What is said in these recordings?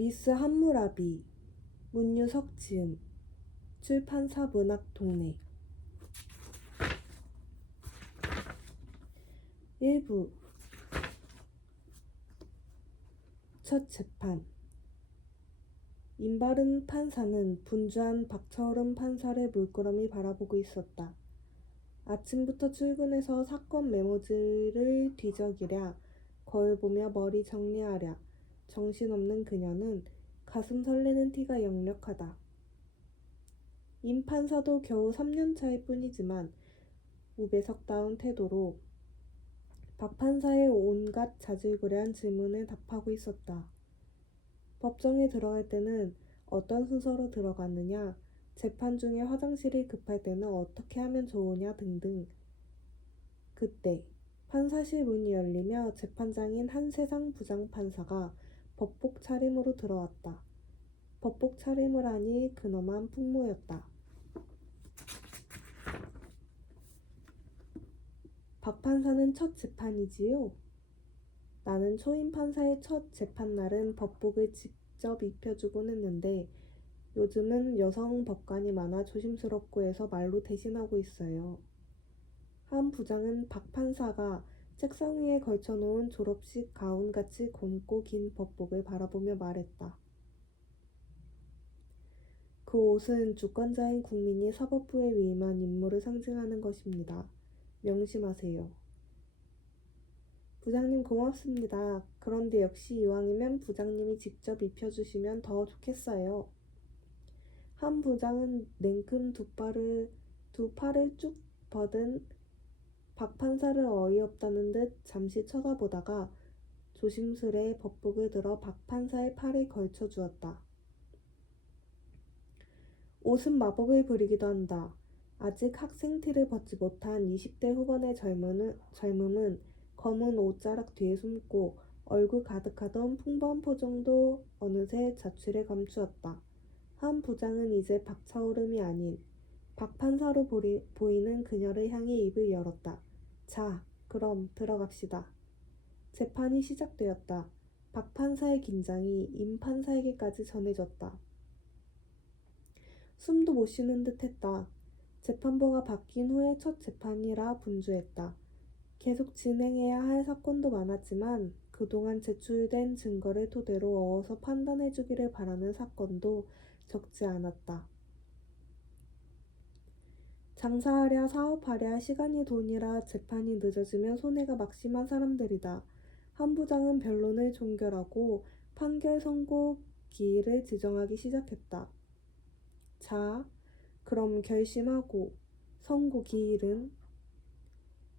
미스 함무라비, 문유석 지음, 출판사 문학동네. 1부 첫 재판. 임바른 판사는 분주한 박철음 판사를 물끄러미 바라보고 있었다. 아침부터 출근해서 사건 메모지를 뒤적이랴, 거울 보며 머리 정리하랴 정신없는 그녀는 가슴 설레는 티가 역력하다. 임 판사도 겨우 3년 차일 뿐이지만 우배석다운 태도로 박 판사의 온갖 자질구레한 질문에 답하고 있었다. 법정에 들어갈 때는 어떤 순서로 들어갔느냐, 재판 중에 화장실이 급할 때는 어떻게 하면 좋으냐 등등. 그때 판사실 문이 열리며 재판장인 한세상 부장판사가 법복 차림으로 들어왔다. 법복 차림을 하니 근엄한 풍모였다. 박 판사는 첫 재판이지요? 나는 초임 판사의 첫 재판날은 법복을 직접 입혀주곤 했는데 요즘은 여성 법관이 많아 조심스럽고 해서 말로 대신하고 있어요. 한 부장은 박 판사가 책상 위에 걸쳐놓은 졸업식 가운같이 곱고 긴 법복을 바라보며 말했다. 그 옷은 주권자인 국민이 사법부에 위임한 임무를 상징하는 것입니다. 명심하세요. 부장님 고맙습니다. 그런데 역시 이왕이면 부장님이 직접 입혀주시면 더 좋겠어요. 한 부장은 냉큼 두 팔을 쭉 뻗은 박 판사를 어이없다는 듯 잠시 쳐다보다가 조심스레 법복을 들어 박 판사의 팔에 걸쳐 주었다. 옷은 마법을 부리기도 한다. 아직 학생 티를 벗지 못한 20대 후반의 젊음은 검은 옷자락 뒤에 숨고 얼굴 가득하던 풍부한 표정도 어느새 자취를 감추었다. 한 부장은 이제 박차오름이 아닌 박 판사로 보이는 그녀를 향해 입을 열었다. 자, 그럼 들어갑시다. 재판이 시작되었다. 박 판사의 긴장이 임 판사에게까지 전해졌다. 숨도 못 쉬는 듯 했다. 재판부가 바뀐 후에 첫 재판이라 분주했다. 계속 진행해야 할 사건도 많았지만 그동안 제출된 증거를 토대로 어어서 판단해주기를 바라는 사건도 적지 않았다. 장사하랴 사업하랴 시간이 돈이라 재판이 늦어지면 손해가 막심한 사람들이다. 한 부장은 변론을 종결하고 판결 선고 기일을 지정하기 시작했다. 자, 그럼 결심하고 선고 기일은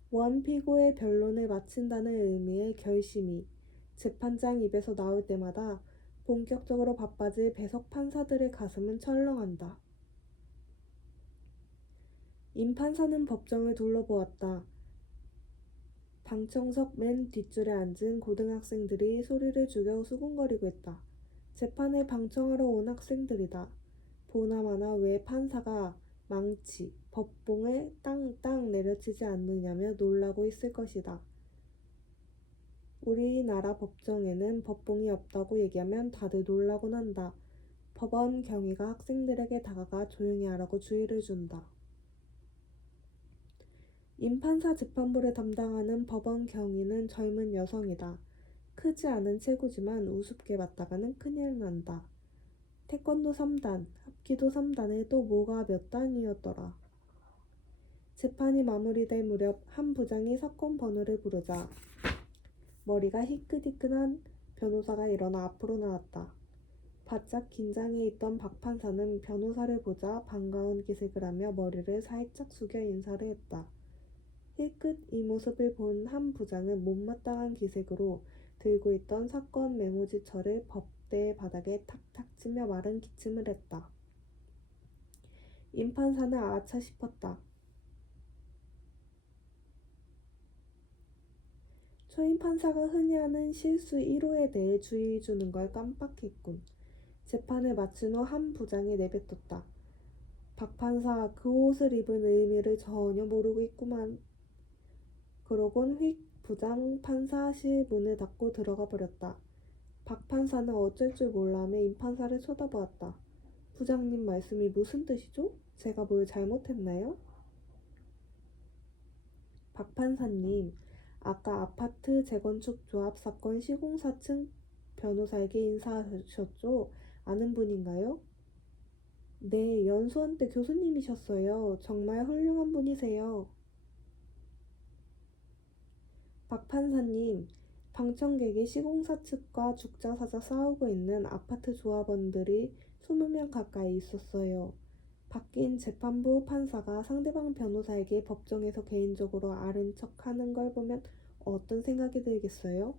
원 피고의 변론을 마친다는 의미의 결심이 재판장 입에서 나올 때마다 본격적으로 바빠질 배석 판사들의 가슴은 철렁한다. 임 판사는 법정을 둘러보았다. 방청석 맨 뒷줄에 앉은 고등학생들이 소리를 죽여 수군거리고 있다. 재판을 방청하러 온 학생들이다. 보나마나 왜 판사가 망치, 법봉을 땅땅 내려치지 않느냐며 놀라고 있을 것이다. 우리나라 법정에는 법봉이 없다고 얘기하면 다들 놀라곤 한다. 법원 경위가 학생들에게 다가가 조용히 하라고 주의를 준다. 임 판사 재판부를 담당하는 법원 경위는 젊은 여성이다. 크지 않은 체구지만 우습게 봤다가는 큰일 난다. 태권도 3단, 합기도 3단에 또 뭐가 몇 단이었더라. 재판이 마무리될 무렵 한 부장이 사건 번호를 부르자 머리가 희끗희끗한 변호사가 일어나 앞으로 나왔다. 바짝 긴장해 있던 박 판사는 변호사를 보자 반가운 기색을 하며 머리를 살짝 숙여 인사를 했다. 힐끗 이 모습을 본 한 부장은 못마땅한 기색으로 들고 있던 사건 메모지철을 법대 바닥에 탁탁 치며 마른 기침을 했다. 임 판사는 아차 싶었다. 초임 판사가 흔히 하는 실수 1호에 대해 주의 주는 걸 깜빡했군. 재판을 마친 후 한 부장이 내뱉었다. 박 판사 그 옷을 입은 의미를 전혀 모르고 있구만. 그러곤 휙 부장 판사실 문을 닫고 들어가 버렸다. 박 판사는 어쩔 줄 몰라하며 임 판사를 쳐다보았다. 부장님 말씀이 무슨 뜻이죠? 제가 뭘 잘못했나요? 박 판사님, 아까 아파트 재건축 조합 사건 시공사 측 변호사에게 인사하셨죠? 아는 분인가요? 네, 연수원 때 교수님이셨어요. 정말 훌륭한 분이세요. 박 판사님, 방청객이 시공사 측과 죽자사자 싸우고 있는 아파트 조합원들이 20명 가까이 있었어요. 바뀐 재판부 판사가 상대방 변호사에게 법정에서 개인적으로 아는 척 하는 걸 보면 어떤 생각이 들겠어요?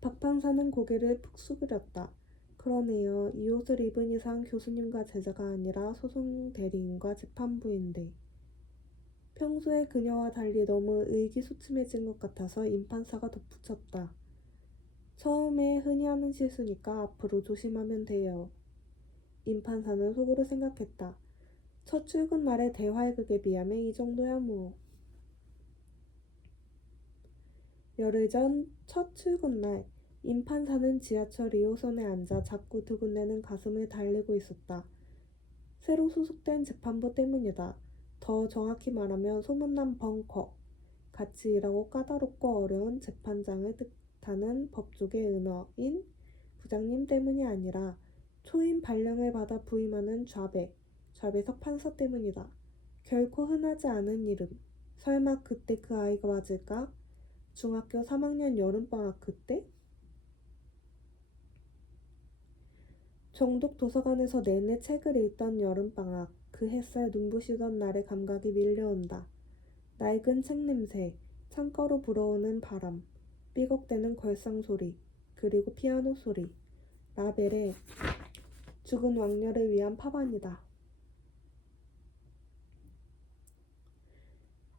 박 판사는 고개를 푹 숙였다. 그러네요. 이 옷을 입은 이상 교수님과 제자가 아니라 소송 대리인과 재판부인데. 평소에 그녀와 달리 너무 의기소침해진 것 같아서 임 판사가 덧붙였다. 처음에 흔히 하는 실수니까 앞으로 조심하면 돼요. 임 판사는 속으로 생각했다. 첫 출근 날의 대활극에 비하면 이 정도야 뭐. 열흘 전 첫 출근 날, 임 판사는 지하철 2호선에 앉아 자꾸 두근대는 가슴을 달래고 있었다. 새로 소속된 재판부 때문이다. 더 정확히 말하면 소문난 벙커. 같이 일하고 까다롭고 어려운 재판장을 뜻하는 법조계 은어인 부장님 때문이 아니라 초임 발령을 받아 부임하는 좌배석 판사 때문이다. 결코 흔하지 않은 이름. 설마 그때 그 아이가 맞을까? 중학교 3학년 여름방학 그때? 정독 도서관에서 내내 책을 읽던 여름방학. 그 햇살 눈부시던 날의 감각이 밀려온다. 낡은 책 냄새, 창가로 불어오는 바람, 삐걱대는 걸상소리, 그리고 피아노 소리. 라벨에 죽은 왕녀를 위한 파반이다.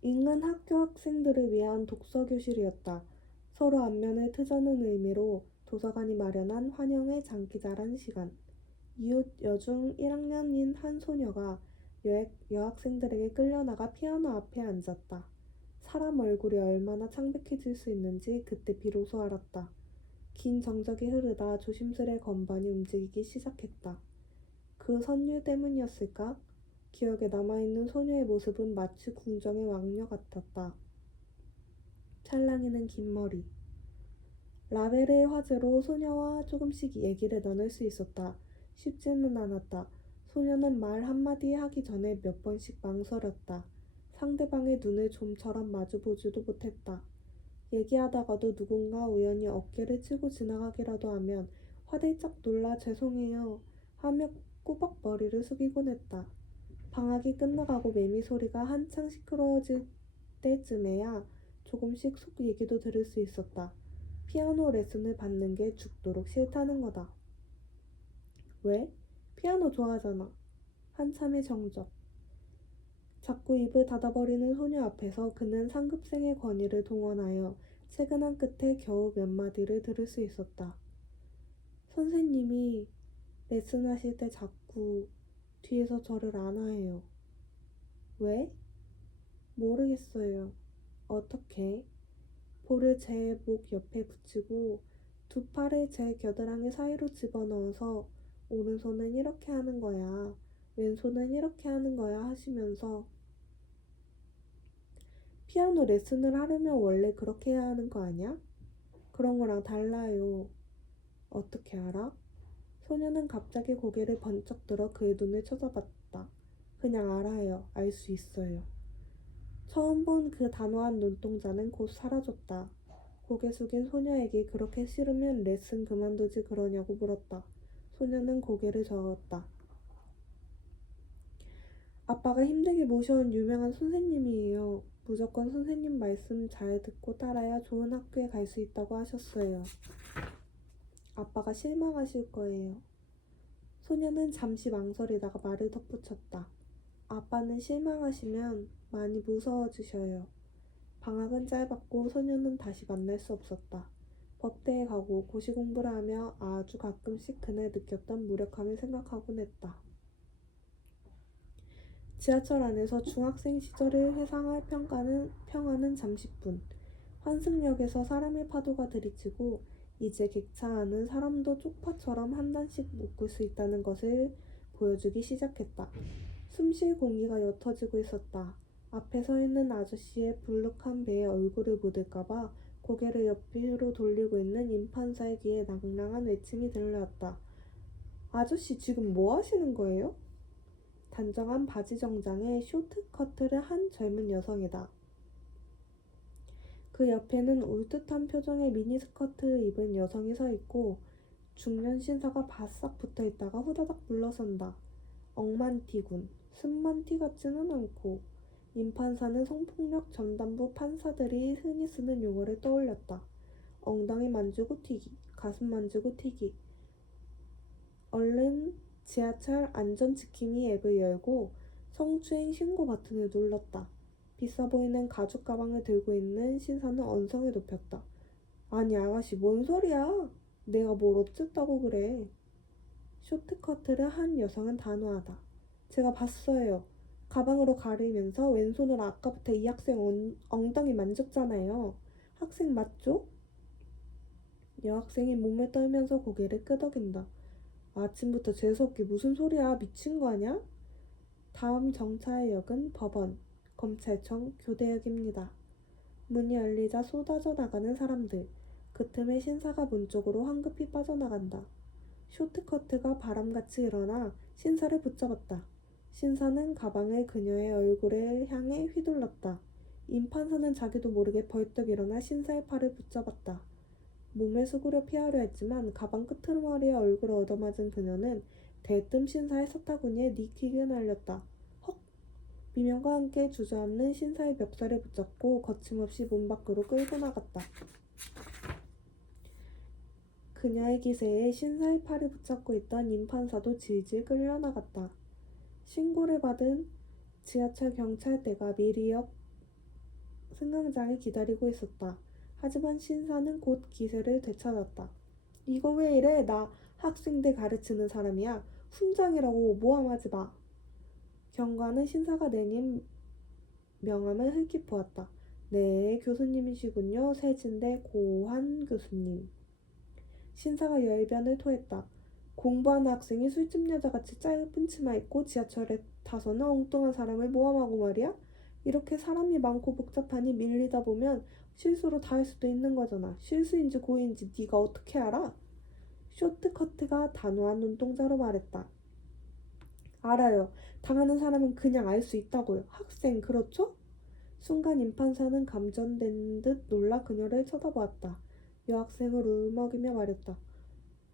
인근 학교 학생들을 위한 독서교실이었다. 서로 안면을 트자는 의미로 도서관이 마련한 환영의 장기자랑 시간. 이웃 여중 1학년인 한 소녀가 여학생들에게 끌려나가 피아노 앞에 앉았다. 사람 얼굴이 얼마나 창백해질 수 있는지 그때 비로소 알았다. 긴 정적이 흐르다 조심스레 건반이 움직이기 시작했다. 그 선율 때문이었을까? 기억에 남아있는 소녀의 모습은 마치 궁정의 왕녀 같았다. 찰랑이는 긴 머리. 라벨의 화제로 소녀와 조금씩 얘기를 나눌 수 있었다. 쉽지는 않았다. 소녀는 말 한마디 하기 전에 몇 번씩 망설였다. 상대방의 눈을 좀처럼 마주보지도 못했다. 얘기하다가도 누군가 우연히 어깨를 치고 지나가기라도 하면 화들짝 놀라 죄송해요 하며 꾸벅 머리를 숙이곤 했다. 방학이 끝나가고 매미 소리가 한창 시끄러워질 때쯤에야 조금씩 속 얘기도 들을 수 있었다. 피아노 레슨을 받는 게 죽도록 싫다는 거다. 왜? 피아노 좋아하잖아. 한참의 정적. 자꾸 입을 닫아버리는 소녀 앞에서 그는 상급생의 권위를 동원하여 채근한 끝에 겨우 몇 마디를 들을 수 있었다. 선생님이 레슨하실 때 자꾸 뒤에서 저를 안아해요. 왜? 모르겠어요. 어떻게? 볼을 제 목 옆에 붙이고 두 팔을 제 겨드랑이 사이로 집어넣어서 오른손은 이렇게 하는 거야. 왼손은 이렇게 하는 거야 하시면서 피아노 레슨을 하려면 원래 그렇게 해야 하는 거 아니야? 그런 거랑 달라요. 어떻게 알아? 소녀는 갑자기 고개를 번쩍 들어 그의 눈을 쳐다봤다. 그냥 알아요. 알 수 있어요. 처음 본 그 단호한 눈동자는 곧 사라졌다. 고개 숙인 소녀에게 그렇게 싫으면 레슨 그만두지 그러냐고 물었다. 소녀는 고개를 저었다. 아빠가 힘들게 모셔온 유명한 선생님이에요. 무조건 선생님 말씀 잘 듣고 따라야 좋은 학교에 갈 수 있다고 하셨어요. 아빠가 실망하실 거예요. 소녀는 잠시 망설이다가 말을 덧붙였다. 아빠는 실망하시면 많이 무서워지셔요. 방학은 짧았고 소녀는 다시 만날 수 없었다. 법대에 가고 고시 공부를 하며 아주 가끔씩 그날 느꼈던 무력함을 생각하곤 했다. 지하철 안에서 중학생 시절을 회상할 평화는 잠시뿐. 환승역에서 사람의 파도가 들이치고 이제 객차 안은 사람도 쪽파처럼 한 단씩 묶을 수 있다는 것을 보여주기 시작했다. 숨쉴 공기가 옅어지고 있었다. 앞에 서 있는 아저씨의 불룩한 배에 얼굴을 묻을까봐 고개를 옆으로 돌리고 있는 임판사의 귀에 낭랑한 외침이 들려왔다. 아저씨 지금 뭐 하시는 거예요? 단정한 바지 정장에 쇼트커트를 한 젊은 여성이다. 그 옆에는 울듯한 표정의 미니스커트 입은 여성이 서 있고 중년 신사가 바싹 붙어 있다가 후다닥 물러선다. 억만티군. 순만티 같지는 않고 임판사는 성폭력 전담부 판사들이 흔히 쓰는 용어를 떠올렸다. 엉덩이 만지고 튀기, 가슴 만지고 튀기. 얼른 지하철 안전지킴이 앱을 열고 성추행 신고 버튼을 눌렀다. 비싸 보이는 가죽 가방을 들고 있는 신사는 언성을 높였다. 아니 아가씨 뭔 소리야? 내가 뭘 어쨌다고 그래. 쇼트커트를 한 여성은 단호하다. 제가 봤어요. 가방으로 가리면서 왼손으로 아까부터 이 학생 엉덩이 만졌잖아요. 학생 맞죠? 여학생이 몸을 떨면서 고개를 끄덕인다. 아침부터 재수없게 무슨 소리야? 미친 거 아냐? 다음 정차역은 법원, 검찰청, 교대역입니다. 문이 열리자 쏟아져 나가는 사람들. 그 틈에 신사가 문 쪽으로 황급히 빠져나간다. 쇼트커트가 바람같이 일어나 신사를 붙잡았다. 신사는 가방을 그녀의 얼굴에 향해 휘둘렀다. 임판사는 자기도 모르게 벌떡 일어나 신사의 팔을 붙잡았다. 몸을 수그려 피하려 했지만 가방 끄트머리에 얼굴을 얻어맞은 그녀는 대뜸 신사의 사타구니에 니키게 날렸다. 헉! 비명과 함께 주저앉는 신사의 멱살을 붙잡고 거침없이 문 밖으로 끌고 나갔다. 그녀의 기세에 신사의 팔을 붙잡고 있던 임판사도 질질 끌려나갔다. 신고를 받은 지하철 경찰대가 미리 역 승강장에 기다리고 있었다. 하지만 신사는 곧 기세를 되찾았다. 이거 왜 이래? 나 학생들 가르치는 사람이야. 훈장이라고 모함하지 마. 경관은 신사가 내민 명함을 흘낏 보았다. 네, 교수님이시군요. 세진대 고한 교수님. 신사가 열변을 토했다. 공부하는 학생이 술집 여자같이 짧은 치마 입고 지하철에 타서는 엉뚱한 사람을 모함하고 말이야? 이렇게 사람이 많고 복잡하니 밀리다 보면 실수로 다 할 수도 있는 거잖아. 실수인지 고의인지 네가 어떻게 알아? 쇼트커트가 단호한 눈동자로 말했다. 알아요. 당하는 사람은 그냥 알 수 있다고요. 학생, 그렇죠? 순간 임판사는 감전된 듯 놀라 그녀를 쳐다보았다. 여학생을 울먹이며 말했다.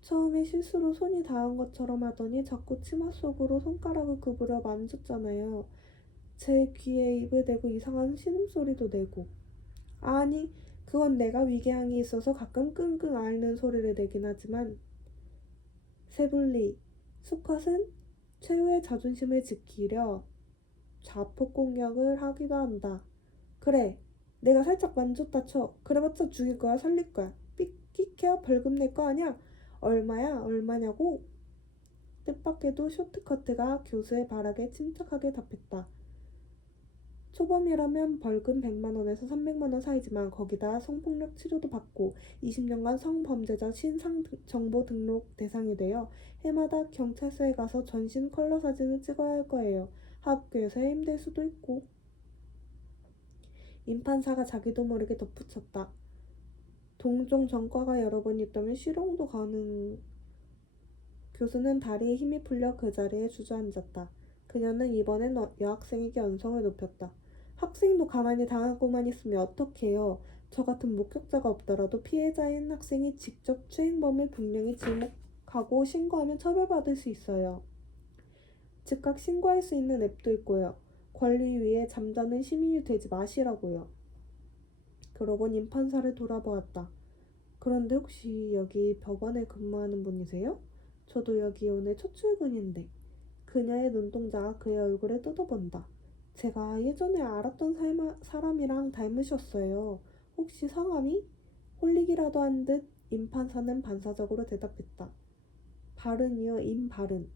처음에 실수로 손이 닿은 것처럼 하더니 자꾸 치마 속으로 손가락을 구부려 만졌잖아요. 제 귀에 입을 대고 이상한 신음소리도 내고. 아니, 그건 내가 위궤양이 있어서 가끔 끙끙 앓는 소리를 내긴 하지만. 세블리, 수컷은 최후의 자존심을 지키려 자폭 공격을 하기도 한다. 그래, 내가 살짝 만졌다 쳐. 그래봤자 죽일 거야, 살릴 거야. 삑끽해야 벌금 낼 거 아니야? 얼마야? 얼마냐고? 뜻밖에도 쇼트커트가 교수의 발악에 침착하게 답했다. 초범이라면 벌금 100만 원에서 300만 원 사이지만 거기다 성폭력 치료도 받고 20년간 성범죄자 신상 정보 등록 대상이 되어 해마다 경찰서에 가서 전신 컬러 사진을 찍어야 할 거예요. 학교에서 힘들 수도 있고. 임판사가 자기도 모르게 덧붙였다. 동종 전과가 여러 번 있다면 실형도 가능. 교수는 다리에 힘이 풀려 그 자리에 주저앉았다. 그녀는 이번엔 여학생에게 언성을 높였다. 학생도 가만히 당하고만 있으면 어떡해요. 저 같은 목격자가 없더라도 피해자인 학생이 직접 추행범을 분명히 지목하고 신고하면 처벌받을 수 있어요. 즉각 신고할 수 있는 앱도 있고요. 권리 위에 잠자는 시민이 되지 마시라고요. 그러곤 임판사를 돌아보았다. 그런데 혹시 여기 법원에 근무하는 분이세요? 저도 여기 오늘 첫 출근인데. 그녀의 눈동자가 그의 얼굴을 뜯어본다. 제가 예전에 알았던 사람이랑 닮으셨어요. 혹시 성함이? 홀리기라도 한 듯 임판사는 반사적으로 대답했다. 바른이요, 임바른.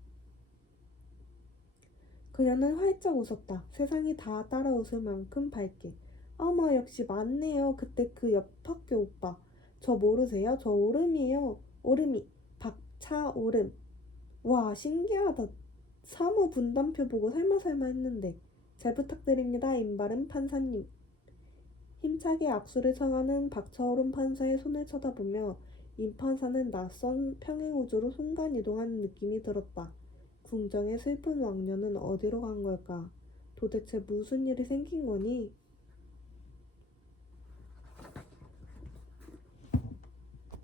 그녀는 활짝 웃었다. 세상이 다 따라 웃을 만큼 밝게. 어머, 역시 맞네요. 그때 그 옆 학교 오빠. 저 모르세요? 저 오름이에요. 오름이. 박차오름. 와, 신기하다. 사무 분담표 보고 설마 했는데. 잘 부탁드립니다. 임바른 판사님. 힘차게 악수를 청하는 박차오름 판사의 손을 쳐다보며 임 판사는 낯선 평행우주로 순간이동하는 느낌이 들었다. 궁정의 슬픈 왕녀는 어디로 간 걸까? 도대체 무슨 일이 생긴 거니?